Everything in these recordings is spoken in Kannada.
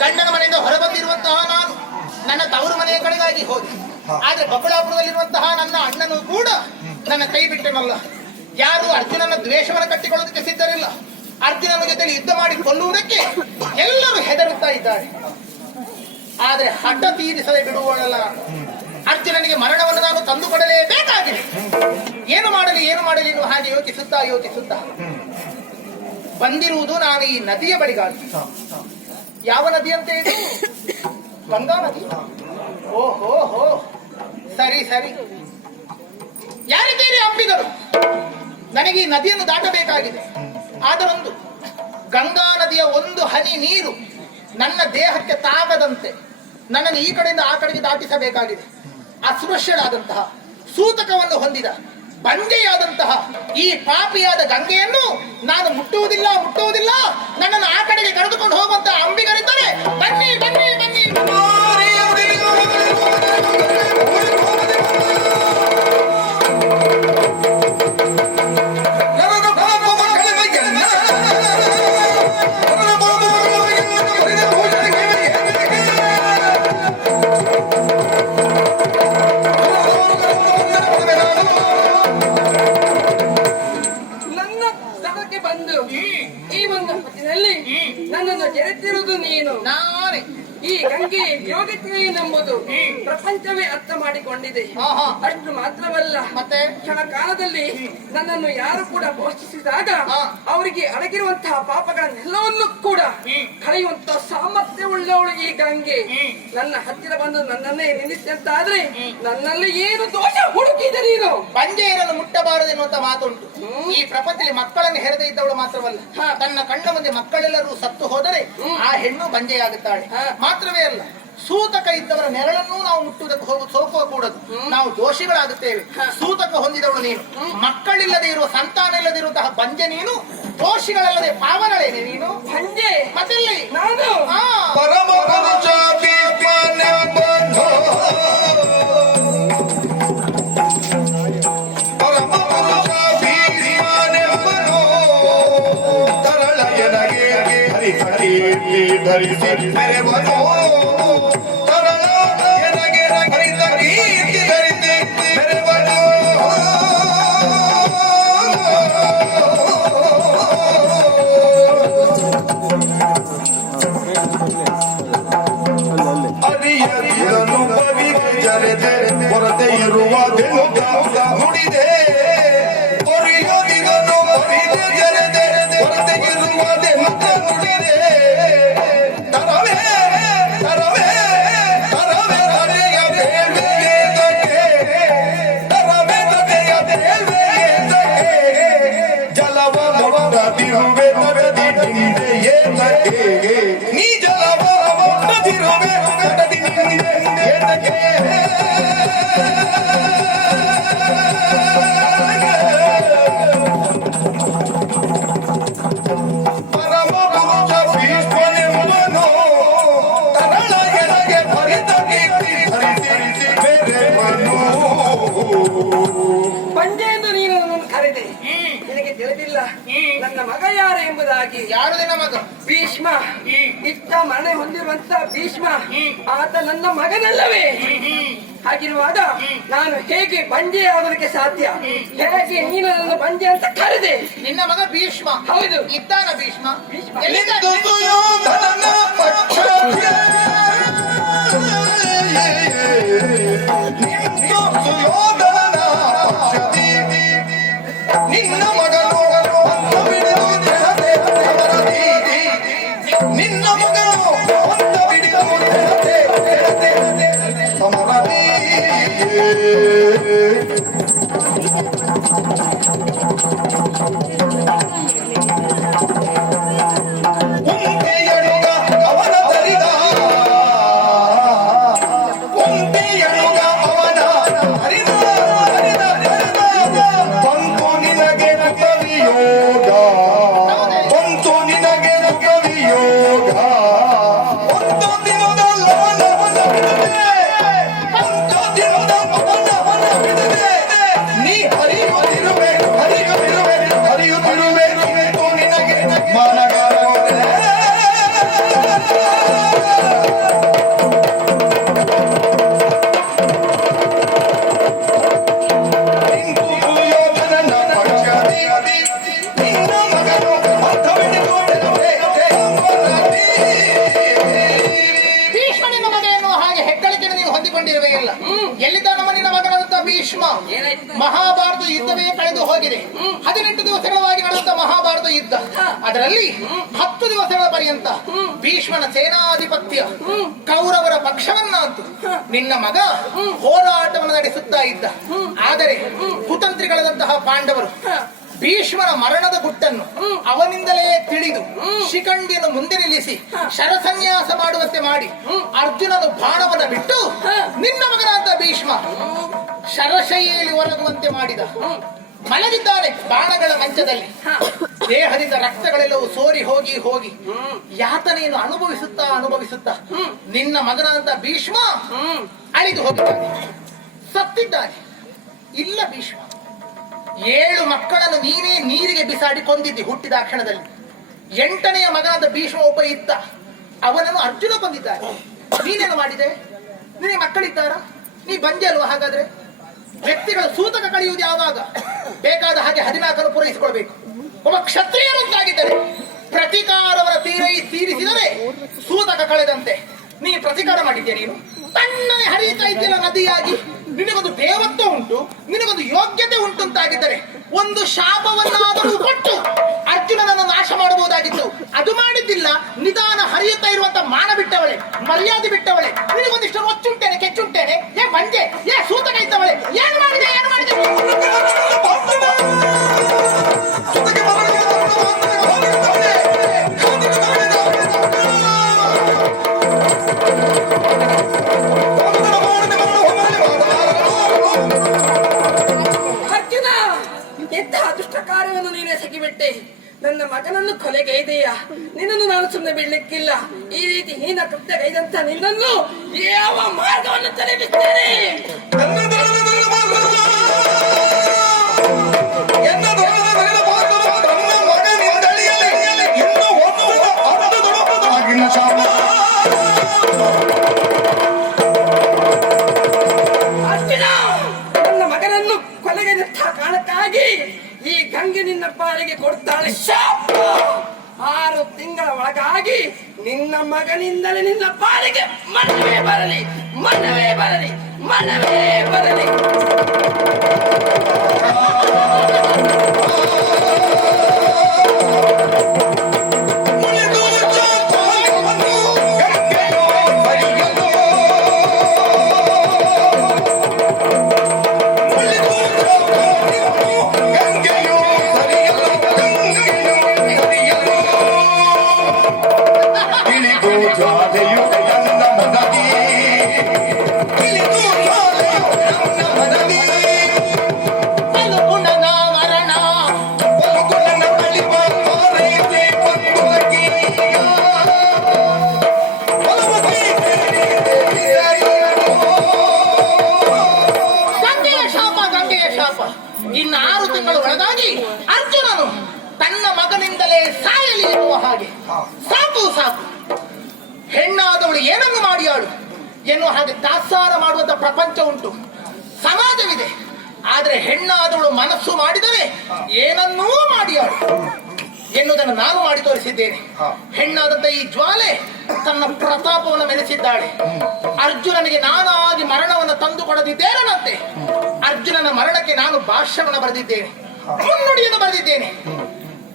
ಗಂಡನ ಮನೆಯಿಂದ ಹೊರಬಂದಿರುವಂತಹ ನಾನು ನನ್ನ ತವರು ಮನೆಯ ಕಡೆಗಾಗಿ ಹೋದೆ. ಆದ್ರೆ ಬಬ್ಬಳಾಪುರದಲ್ಲಿರುವಂತಹ ನನ್ನ ಅಣ್ಣನು ಕೂಡ ನನ್ನ ಕೈ ಬಿಟ್ಟನಲ್ಲ. ಯಾರು ಅರ್ಜುನನ ದ್ವೇಷವನ್ನು ಕಟ್ಟಿಕೊಳ್ಳೋದಕ್ಕೆ ಸಿದ್ಧರಿಲ್ಲ. ಅರ್ಜುನನ ಜೊತೆಲಿ ಯುದ್ಧ ಮಾಡಿ ಕೊಲ್ಲುವುದಕ್ಕೆ ಎಲ್ಲರೂ ಹೆದರುತ್ತಾ ಇದ್ದಾರೆ. ಆದ್ರೆ ಹಠ ತೀರಿಸದೆ ಬಿಡುವಳಲ್ಲ. ಅರ್ಜುನನಿಗೆ ಮರಣವನ್ನು ನಾನು ತಂದುಕೊಡಲೇಬೇಕಾಗಿದೆ. ಏನು ಮಾಡಲಿ ಎನ್ನುವ ಹಾಗೆ ಯೋಚಿಸುತ್ತಾ ಬಂದಿರುವುದು ನಾನು ಈ ನದಿಯ ಬಳಿಗಾಗಿ. ಯಾವ ನದಿ ಅಂತ ಇದು? ಗಂಗಾ ನದಿ. ಓಹೋ ಸರಿ. ಯಾರಿದ್ದೀರಿ ಅಂಬಿಗರು? ನನಗೆ ಈ ನದಿಯನ್ನು ದಾಟಬೇಕಾಗಿದೆ. ಆದರೊಂದು ಗಂಗಾ ನದಿಯ ಒಂದು ಹನಿ ನೀರು ನನ್ನ ದೇಹಕ್ಕೆ ತಾಗದಂತೆ ನನ್ನನ್ನು ಈ ಕಡೆಯಿಂದ ಆ ಕಡೆಗೆ ದಾಟಿಸಬೇಕಾಗಿದೆ. ಅಸ್ಪೃಶ್ಯಳಾದಂತಹ ಸೂತಕವನ್ನು ಹೊಂದಿದ ಬಂಜೆಯಾದಂತಹ ಈ ಪಾಪಿಯಾದ ಗಂಗೆಯನ್ನು ನಾನು ಮುಟ್ಟುವುದಿಲ್ಲ. ನನ್ನನ್ನು ಆ ಕಡೆಗೆ ಕರೆದುಕೊಂಡು ಹೋಗುವಂತಹ ಅಂಬಿಗರಿದ್ದರೆ ಬನ್ನಿ. ನನ್ನನ್ನು ಜರೆತಿರುವುದು ನೀನು. ನಾನೇ ಈ ಗಂಗೆ ಯೋಗ್ಯತೆ ಎಂಬುದು ಪ್ರಪಂಚವೇ ಅರ್ಥ ಮಾಡಿಕೊಂಡಿದೆ. ಅಷ್ಟು ಮಾತ್ರವಲ್ಲ, ಮತ್ತೆ ಕ್ಷಣ ಕಾಲದಲ್ಲಿ ನನ್ನನ್ನು ಯಾರು ಕೂಡ ಪೋಷಿಸಿದಾಗ ಅವರಿಗೆ ಅಡಗಿರುವಂತಹ ಪಾಪಗಳನ್ನೆಲ್ಲವನ್ನೂ ಕೂಡ ಕಳೆಯುವಂತಹ ಸಾಮರ್ಥ್ಯ ಉಳ್ಳವಳು ಈ ಗಂಗೆ. ನನ್ನ ಹತ್ತಿರ ಬಂದು ನನ್ನನ್ನೇ ನಿಲ್ಲಿಸಿದಂತಾದ್ರೆ ನನ್ನಲ್ಲಿ ಏನು ದೋಷ ಹುಡುಕಿದೆ ನೀನು? ಬಂಜೆ ಇರಲು ಮುಟ್ಟಬಾರದು ಎನ್ನುವಂತ ಮಾತುಂಟು. ಈ ಪ್ರಪಂಚದಲ್ಲಿ ಮಕ್ಕಳನ್ನು ಹೆರದೆ ಇದ್ದವಳು ಮಾತ್ರವಲ್ಲ, ತನ್ನ ಕಣ್ಣ ಮುಂದೆ ಮಕ್ಕಳೆಲ್ಲರೂ ಸತ್ತು ಹೋದರೆ ಆ ಹೆಣ್ಣು ಬಂಜೆಯಾಗುತ್ತಾಳೆ. ಮಾತ್ರವೇ ಅಲ್ಲ, ಸೂತಕ ಇದ್ದವರ ನೆರಳನ್ನು ನಾವು ಮುಟ್ಟುವುದಕ್ಕೆ ಸೋಕುವ ಕೂಡದು. ನಾವು ದೋಷಿಗಳಾಗುತ್ತೇವೆ. ಸೂತಕ ಹೊಂದಿದವಳು ನೀನು, ಮಕ್ಕಳಿಲ್ಲದೆ ಇರುವ ಸಂತಾನ ಇಲ್ಲದಿರುವಂತಹ ಬಂಜೆ ನೀನು, ದೋಷಿಗಳಲ್ಲದೆ ಪಾವನಳೇನೆ ನೀನು. ಬಂಜೆ ಮತ್ತೆಲ್ಲಿ ನಾನು ಧರಿಸಿ ಮೆರೆವನು ತರಳ ಎನಗೆ ಹರಿತ ಕೀರ್ತಿ ಧರಿಸಿ ಮೆರೆವನು. ಅರಿಯದಿರನು ಬವಿ ಜರೆದೆ ಹೊರತೆ ಇರುವ ನುಡಿದೆ. ಒರಿಯದಿಗನು ಬವಿಗೆ ಜರೆದೆ ಹೊರತೆ ಇರುವ ನುಡಿದೆ. ನೀ ಜಲವ ನದಿರುವೆ ಕಡದಿ ನಿಂದೆ ಏತಕ್ಕೆ? ಪರಮ ಪುರುಷ ಭೀಷ್ಮನೆಂಬನು ತರಳ ಎನಗೆ ಭರಿತ ಕೀರ್ತಿ ಧರಿಸಿ ಬೇರೆವನು. ಬಂಜೆ ಎಂದು ನೀನು ನನ್ನನ್ನು ಕರೆದೆ. ನಿನಗೆ ತಿಳಿದಿಲ್ಲ ನನ್ನ ಮಗ ಯಾರು ಎಂಬುದಾಗಿ. ಯಾರು ನಿನ್ನ ಮಗ? ಭೀಷ್ಮ. ಇಷ್ಟ ಮರಣೆ ಹೊಂದಿರುವಂತ ಭೀಷ್ಮ ಆತ ನನ್ನ ಮಗನಲ್ಲವೇ? ಹಾಗಿರುವಾಗ ನಾನು ಹೇಗೆ ಬಂಜೆ ಆಗೋದಕ್ಕೆ ಸಾಧ್ಯ? ಹೇಗೆ ನೀನು ನನ್ನ ಬಂಜೆ ಅಂತ ಕರೆದೆ? ನಿನ್ನ ಮಗ ಭೀಷ್ಮ? ಹೌದು. ಇದ್ದಾನ ಭೀಷ್ಮ? ನಿನ್ನ ಮಗನು ನಿನ್ನ ಮಗನು ಹೊತ್ತ ಬಿಡಿದು ಸಮರದಿ. ಉಂಟೆಯಳುಗ ಅವನ ತರಿದ ಉಂಟೆಯಳುಗ ಅವನ ಹರಿದ ಬಂತು ನಿನಗೆ ಕವಿಯೋಗ, ಬಂತು ನಿನಗೆ ಕವಿಯೋಗ. ಒಂದು ದಿನದ ಲವನ ಒಂದು ದಿನದ ಅವನ ಇಲ್ಲವೇ ಇಲ್ಲ. ಎಲ್ಲಿದ್ದ ನಮ್ಮ ನಿನ್ನ ಮಗನಾದಂತ ಭೀಷ್ಮ? ಏನಾಯ್ತು? ಮಹಾಭಾರತ ಯುದ್ಧವೇ ಕಳೆದು ಹೋಗಿದೆ. 18 ದಿವಸಗಳವಾಗಿ ನಡೆದಂತ ಮಹಾಭಾರತ ಯುದ್ಧ, ಅದರಲ್ಲಿ 10 ದಿವಸಗಳ ಪರ್ಯಂತ ಭೀಷ್ಮನ ಸೇನಾಧಿಪತ್ಯ ಕೌರವರ ಪಕ್ಷವನ್ನಂತೂ ನಿನ್ನ ಮಗ ಹೋರಾಟವನ್ನು ನಡೆಸುತ್ತಾ ಇದ್ದ. ಆದರೆ ಕುತಂತ್ರಿಗಳಾದಂತಹ ಪಾಂಡವರು ಭೀಷ್ಮನ ಮರಣದ ಗುಟ್ಟನ್ನು ಅವನಿಂದಲೇ ತಿಳಿದು ಶಿಖಂಡಿಯನ್ನು ಮುಂದೆ ನಿಲ್ಲಿಸಿ ಶರಸನ್ಯಾಸ ಮಾಡುವಂತೆ ಮಾಡಿ ಅರ್ಜುನನು ಬಾಣವನ್ನು ಬಿಟ್ಟು ನಿನ್ನ ಮಗನಾದ ಭೀಷ್ಮ ಶರಶೈಲಿಯಲ್ಲಿ ಒರಗುವಂತೆ ಮಾಡಿದ. ಮಲಗಿದ್ದಾನೆ ಬಾಣಗಳ ಮಂಚದಲ್ಲಿ. ದೇಹದಿಂದ ರಕ್ತಗಳೆಲ್ಲವೂ ಸೋರಿ ಹೋಗಿ ಹೋಗಿ ಯಾತನೆಯನ್ನು ಅನುಭವಿಸುತ್ತಾ ನಿನ್ನ ಮಗನಾದಂತ ಭೀಷ್ಮ ಅಳಿದು ಹೋಗಿದ್ದಾನೆ, ಸತ್ತಿದ್ದಾನೆ. ಇಲ್ಲ ಭೀಷ್ಮ, 7 ಮಕ್ಕಳನ್ನು ನೀನೇ ನೀರಿಗೆ ಬಿಸಾಡಿ ಕೊಂದಿದ್ದಿ ಹುಟ್ಟಿದ ಕ್ಷಣದಲ್ಲಿ. 8ನೆಯ ಮಗನಾದ ಭೀಷ್ಮ ಒಬ್ಬ ಇದ್ದ, ಅವನನ್ನು ಅರ್ಜುನ ಕೊಂದಿದ್ದಾನೆ. ನೀನೇನು ಮಾಡಿದೆ? ನಿನಗೆ ಮಕ್ಕಳಿದ್ದಾರ? ನೀ ಬಂದೆ ಅಲ್ವಾ? ಹಾಗಾದ್ರೆ ವ್ಯಕ್ತಿಗಳ ಸೂತಕ ಕಳೆಯುವುದು ಯಾವಾಗ? ಬೇಕಾದ ಹಾಗೆ 14 ಪೂರೈಸಿಕೊಳ್ಬೇಕು. ಒಬ್ಬ ಕ್ಷತ್ರಿಯರಂತಾಗಿದ್ದರೆ ಪ್ರತಿಕಾರವರ ತೀರಿಸಿದರೆ ಸೂತಕ ಕಳೆದಂತೆ. ನೀ ಪ್ರತಿಕಾರ ಮಾಡಿದ್ದೆ. ನೀನು ತಣ್ಣನೆ ಹರಿಯುತ್ತಾ ಇದ್ದಿಲ್ಲ ನದಿಯಾಗಿ. ನಿನಗೊಂದು ದೇವತ್ವ ಉಂಟು, ನಿನಗೊಂದು ಯೋಗ್ಯತೆ ಉಂಟು ಅಂತಾಗಿದ್ದರೆ ಒಂದು ಶಾಪವನ್ನಾದರೂ ಕೊಟ್ಟು ಅರ್ಜುನನನ್ನು ನಾಶ ಮಾಡಬಹುದಾಗಿತ್ತು. ಅದು ಮಾಡಿದ್ದಿಲ್ಲ. ನಿಧಾನ ಹರಿಯುತ್ತಾ ಇರುವಂತ ಮಾನ ಬಿಟ್ಟವಳೆ, ಮರ್ಯಾದೆ ಬಿಟ್ಟವಳೆ. ನಿನಗೊಂದಿಷ್ಟು ರೊಚ್ಚುಂಟೇನೆ, ಕೆಚ್ಚುಂಟೇನೆ, ಏ ಬಂಜೆ, ಏ ಸೂತಕ ಇದ್ದವಳೆ. ಏನು ಮಾಡಿದೆ? ಅರ್ಜುನ, ಎಂಥ ದುಷ್ಟ ಕಾರ್ಯವನ್ನು ನೀನೇ ಸಗಿಬಿಟ್ಟೆ. ನನ್ನ ಮಗನನ್ನು ಕೊಲೆಗೈದೆಯಾ? ನಿನ್ನನ್ನು ನಾನು ಸುಮ್ಮನೆ ಬಿಡ್ಲಿಕ್ಕಿಲ್ಲ. ಈ ರೀತಿ ಹೀನ ಕೃತ್ಯಗೈದಂತ ನಿನ್ನನ್ನು ಯಾವ ಮಾರ್ಗವನ್ನು ತಲೆಬಿಸ್ತೇನೆ. ಅರ್ಜುನ, ನನ್ನ ಮಗನನ್ನು ಕೊಲೆಗೈದಂತ ಕಾರಣಕ್ಕಾಗಿ ಈ ಗಂಗೆ ನಿನ್ನ ಪಾಲಿಗೆ ಕೊಡ್ತಾಳೆ ಶಾಪ. 6 ತಿಂಗಳ ಒಳಗಾಗಿ ನಿನ್ನ ಮಗನಿಂದಲೇ ನಿನ್ನ ಪಾಲಿಗೆ ಮನವೇ ಬರಲಿ, ಮನವೇ ಬರಲಿ, ಮನವೇ ಬರಲಿ. ಇನ್ನು 6 ತಿಂಗಳ ಒಳಗಾಗಿ ಅರ್ಜುನನು ತನ್ನ ಮಗನಿಂದಲೇ ಸಾಯಲಿ ಎನ್ನುವ ಹಾಗೆ. ಸಾಕು ಸಾಕು, ಹೆಣ್ಣಾದವಳು ಏನನ್ನು ಮಾಡಿಯಾಳು ಎನ್ನುವ ಹಾಗೆ ತಾತ್ಸಾರ ಮಾಡುವಂತ ಪ್ರಪಂಚ ಉಂಟು, ಸಮಾಜವಿದೆ. ಆದ್ರೆ ಹೆಣ್ಣಾದವಳು ಮನಸ್ಸು ಮಾಡಿದರೆ ಏನನ್ನೂ ಮಾಡಿಯಾಳು ಎನ್ನುವುದನ್ನು ನಾನು ಮಾಡಿ ತೋರಿಸಿದ್ದೇನೆ. ಹೆಣ್ಣಾದಂತ ಈ ಜ್ವಾಲೆ ತನ್ನ ಪ್ರತಾಪವನ್ನು ಮೆರೆಸಿದ್ದಾಳೆ. ಅರ್ಜುನನಿಗೆ ನಾನಾಗಿ ಮರಣವನ್ನು ತಂದು ಕೊಡದಿದ್ದೇನಂತೆ. ಅರ್ಜುನನ ಮರಣಕ್ಕೆ ನಾನು ಭಾಷ್ಯವನ್ನು ಬರೆದಿದ್ದೇನೆ, ಮುನ್ನುಡಿಯನ್ನು ಬರೆದಿದ್ದೇನೆ.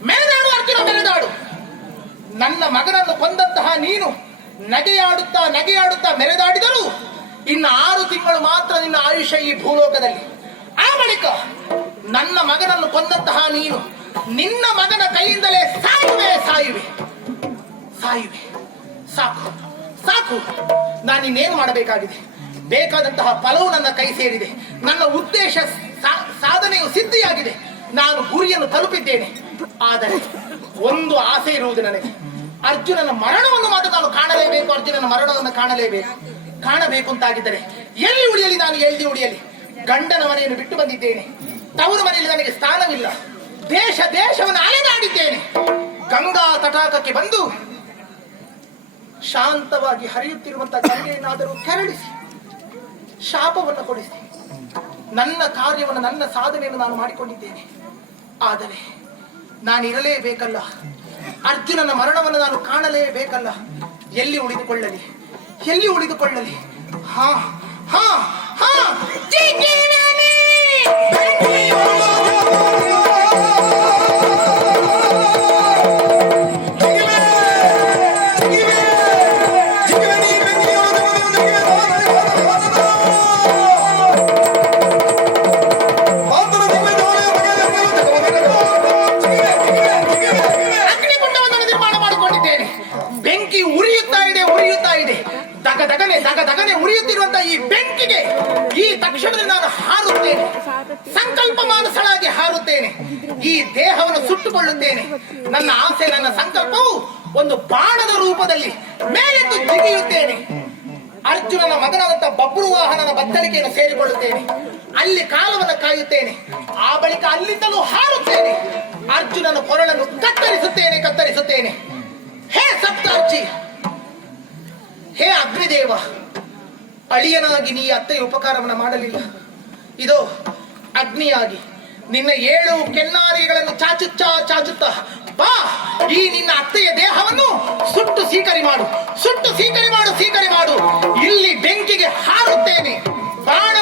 ಮೆರೆದಾಡು ಅರ್ಜುನ, ಮೆರೆದಾಡು. ನನ್ನ ಮಗನನ್ನು ಕೊಂದಂತಹ ನೀನು ನಗೆಯಾಡುತ್ತಾ ಮೆರೆದಾಡಿದರೂ ಇನ್ನು 6 ತಿಂಗಳು ಮಾತ್ರ ನಿನ್ನ ಆಯುಷ್ಯ ಈ ಭೂಲೋಕದಲ್ಲಿ. ಆ ಬಳಿಕ ನನ್ನ ಮಗನನ್ನು ಕೊಂದಂತಹ ನೀನು ನಿನ್ನ ಮಗನ ಕೈಯಿಂದಲೇ ಸಾಯುವೆ. ಸಾಕು ಸಾಕು, ನಾನಿನ್ನೇನು ಮಾಡಬೇಕಾಗಿದೆ? ಬೇಕಾದಂತಹ ಫಲವು ನನ್ನ ಕೈ ಸೇರಿದೆ. ನನ್ನ ಉದ್ದೇಶ ಸಾಧನೆಯು ಸಿದ್ಧಿಯಾಗಿದೆ. ನಾನು ಗುರಿಯನ್ನು ತಲುಪಿದ್ದೇನೆ. ಆದರೆ ಒಂದು ಆಸೆ ಇರುವುದು ನನಗೆ. ಅರ್ಜುನನ ಮರಣವನ್ನು ಮಾತ್ರ ನಾನು ಕಾಣಲೇಬೇಕು. ಅರ್ಜುನನ ಮರಣವನ್ನು ಕಾಣಬೇಕು ಅಂತಾಗಿದ್ದರೆ ಎಲ್ಲಿ ಉಳಿಯಲಿ? ನಾನು ಎಲ್ಲಿ ಉಳಿಯಲಿ? ಗಂಡನ ಮನೆಯನ್ನು ಬಿಟ್ಟು ಬಂದಿದ್ದೇನೆ. ತವರು ಮನೆಯಲ್ಲಿ ನನಗೆ ಸ್ಥಾನವಿಲ್ಲ. ದೇಶವನ್ನು ಅಲೆದಾಡಿದ್ದೇನೆ. ಗಂಗಾ ತಟಾಕಕ್ಕೆ ಬಂದು ಶಾಂತವಾಗಿ ಹರಿಯುತ್ತಿರುವಂತಹ ಗಂಗೆಯನ್ನಾದರೂ ಕೆರಳಿಸಿ ಶಾಪವನ್ನು ಕೊಡಿಸಿ ನನ್ನ ಕಾರ್ಯವನ್ನು, ನನ್ನ ಸಾಧನೆಯನ್ನು ನಾನು ಮಾಡಿಕೊಂಡಿದ್ದೇನೆ. ಆದರೆ ನಾನಿರಲೇಬೇಕಲ್ಲ. ಅರ್ಜುನನ ಮರಣವನ್ನು ನಾನು ಕಾಣಲೇಬೇಕಲ್ಲ. ಎಲ್ಲಿ ಉಳಿದುಕೊಳ್ಳಲಿ? ಹಾ, ಹಾ ಹಾ ಜಿಗಿವೆನೆ. ಅಗ್ನಿಕುಂಡವನ್ನು ನಿರ್ಮಾಣ ಮಾಡಿಕೊಂಡಿದ್ದೇನೆ. ಬೆಂಕಿ ಉರಿಯುತ್ತಾ ಇದೆ, ಉರಿಯುತ್ತಾ ಇದೆ. ದಗದಗನೆ ಉರಿಯುತ್ತಿರುವಂತಹ ಈ ಬೆಂಕಿಗೆ ಈ ತಕ್ಷಣದಲ್ಲಿ ನಾನು ಹಾರುತ್ತೇನೆ. ಸಂಕಲ್ಪ ಮಾನಸಳಾಗಿ ಹಾರುತ್ತೇನೆ. ಈ ದೇಹವನ್ನು ಸುಟ್ಟುಕೊಳ್ಳುತ್ತೇನೆ. ನನ್ನ ಆಸೆ, ನನ್ನ ಸಂಕಲ್ಪವು ಒಂದು ಬಾಣದ ರೂಪದಲ್ಲಿ ಮೇಲೆದ್ದು ಜಿಗಿಯುತ್ತೇನೆ. ಅರ್ಜುನನ ಮಗನಾದಂತಹ ಬಬ್ರು ವಾಹನನ ಬತ್ತಳಿಕೆಯನ್ನು ಸೇರಿಕೊಳ್ಳುತ್ತೇನೆ. ಅಲ್ಲಿ ಕಾಲವನ್ನು ಕಾಯುತ್ತೇನೆ. ಆ ಬಳಿಕ ಅಲ್ಲಿಂದಲೂ ಹಾರುತ್ತೇನೆ. ಅರ್ಜುನನ ಕೊರಳನ್ನು ಕತ್ತರಿಸುತ್ತೇನೆ. ಹೇ ಸಪ್ತಾರ್ಚಿ, ಹೇ ಅಗ್ನಿದೇವ, ಅಳಿಯನಾಗಿ ನೀ ಅತ್ತೆಯ ಉಪಕಾರವನ್ನು ಮಾಡಲಿಲ್ಲ. ಇದೋ ಅಗ್ನಿಯಾಗಿ ನಿನ್ನ 7 ಕೆನ್ನಾರಿಗಳನ್ನು ಚಾಚುತ್ತಾ ಬಾ, ಈ ನಿನ್ನ ಅತ್ತೆಯ ದೇಹವನ್ನು ಸುಟ್ಟು ಸೀಕರಿ ಮಾಡು. ಇಲ್ಲಿ ಬೆಂಕಿಗೆ ಹಾರುತ್ತೇನೆ. ಬಾಣ